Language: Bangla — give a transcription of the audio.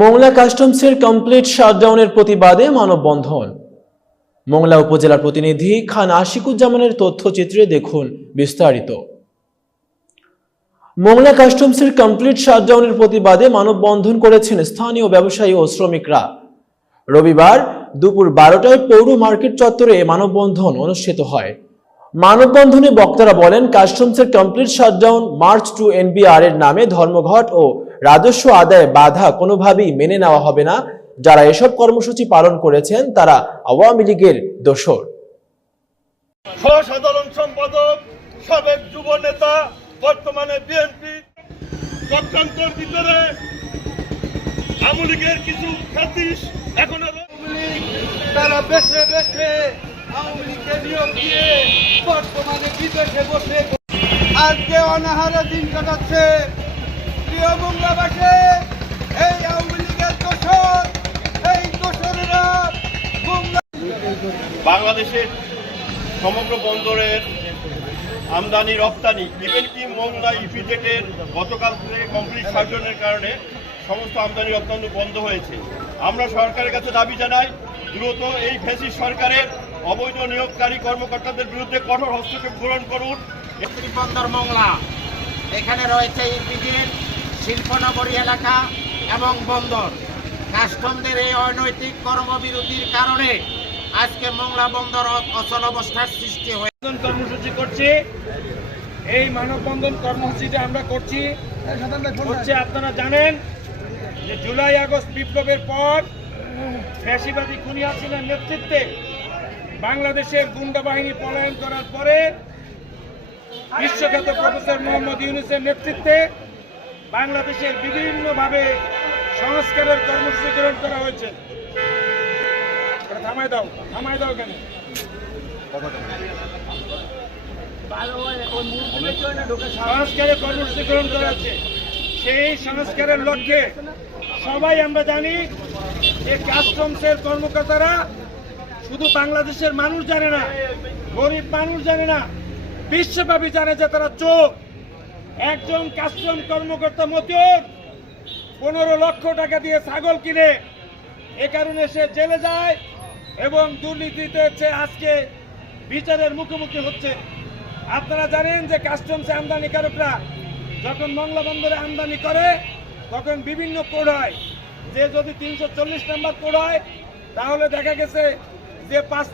মোংলা কাস্টমসের কমপ্লিট শাটডাউনের প্রতিবাদে মানববন্ধন। মোংলা উপজেলার প্রতিনিধি খান আশিকুজ্জামানের তথ্যচিত্রে দেখুন বিস্তারিত। মোংলা কাস্টমসের কমপ্লিট শাটডাউনের প্রতিবাদে মানববন্ধন করেছেন স্থানীয় ব্যবসায়ী ও শ্রমিকরা। রবিবার দুপুর 12টায় পৌর মার্কেট চত্বরে মানববন্ধন অনুষ্ঠিত হয়। মানববন্ধনে বক্তারা বলেন, কাস্টমসের complete shutdown March to NBR এর নামে ধর্মঘট ও রাজস্ব আদায়ে বাধা কোনোভাবেই মেনে নেওয়া হবে না। যারা এসব কর্মসূচি পালন করেছেন তারা আওয়ামী লীগের দোসর। সাধারণ সম্পাদক, সাবেক যুব নেতা, বর্তমানে বিএনপি চক্রান্তের ভিতরে আওয়ামী লীগের কিছু খাতিস এখনো তারা বেছে বেছে আওয়ামী লীগকে নিয়োগ দিয়ে বর্তমানে বিদেশে বসে আজকে অনাহারে দিন কাটাচ্ছে। প্রিয় মোংলাবাসী, এই আওয়ামী লীগের দোসর, এই দোসরেরা বাংলাদেশের সমগ্র বন্দরের আমদানি রপ্তানি এমনকি মোংলা ইপিজেডের গতকাল থেকে কমপ্লিট শাটডাউনের কারণে সমস্ত আমদানি রপ্তানি বন্ধ হয়েছে। আমরা সরকারের কাছে দাবি জানাই, দ্রুত এই ফ্যাসিস্ট সরকারের অবৈধ নিয়োগকারী কর্মকর্তাদের বিরুদ্ধে কঠোর হস্তক্ষেপ গ্রহণ করুন। বন্দর মোংলা এখানে রয়েছে ইপিজেড, শিল্পনগরী এলাকা এবং বন্দর। কাস্টমদের এই অনৈতিক কর্মবিরতির কারণে আজকে মোংলা বন্দর অচল অবস্থার সৃষ্টি হয়েছে। কর্মসূচি করছি, এই মানববন্ধন কর্মসূচিটা আমরা করছি আপনারা জানেন যে জুলাই আগস্ট বিপ্লবের পর ফ্যাসিবাদী খুনি হাসিনার নেতৃত্বে বাংলাদেশের গুন্ডা বাহিনী পলায়ন করার পরে বিশ্বখ্যাত প্রফেসর মোহাম্মদ ইউনূসের নেতৃত্বে বাংলাদেশের বিভিন্নভাবে সংস্কারের কর্মসূচি গ্রহণ করা হয়েছে। থামাই দাও কেন? সংস্কারের কর্মসূচি গ্রহণ করা হচ্ছে। সেই সংস্কারের লক্ষ্যে সবাই আমরা জানি যে কাস্টমসের কর্মকর্তারা শুধু বাংলাদেশের মানুষ জানে না, গরিব মানুষ জানে না, বিশ্বব্যাপী জানে যে তারা চোর। একজন কাস্টম কর্মকর্তা মতিউর 15 লক্ষ টাকা দিয়ে ছাগল কিনে, এ কারণে সে জেলে যায় এবং দুর্নীতিতে আজকে বিচারের মুখোমুখি হচ্ছে। আপনারা জানেন যে কাস্টমসে আমদানিকারকরা যখন মোংলা বন্দরে আমদানি করে তখন বিভিন্ন কোড হয়, যে যদি 340 নম্বর কোড হয় তাহলে দেখা গেছে যে 5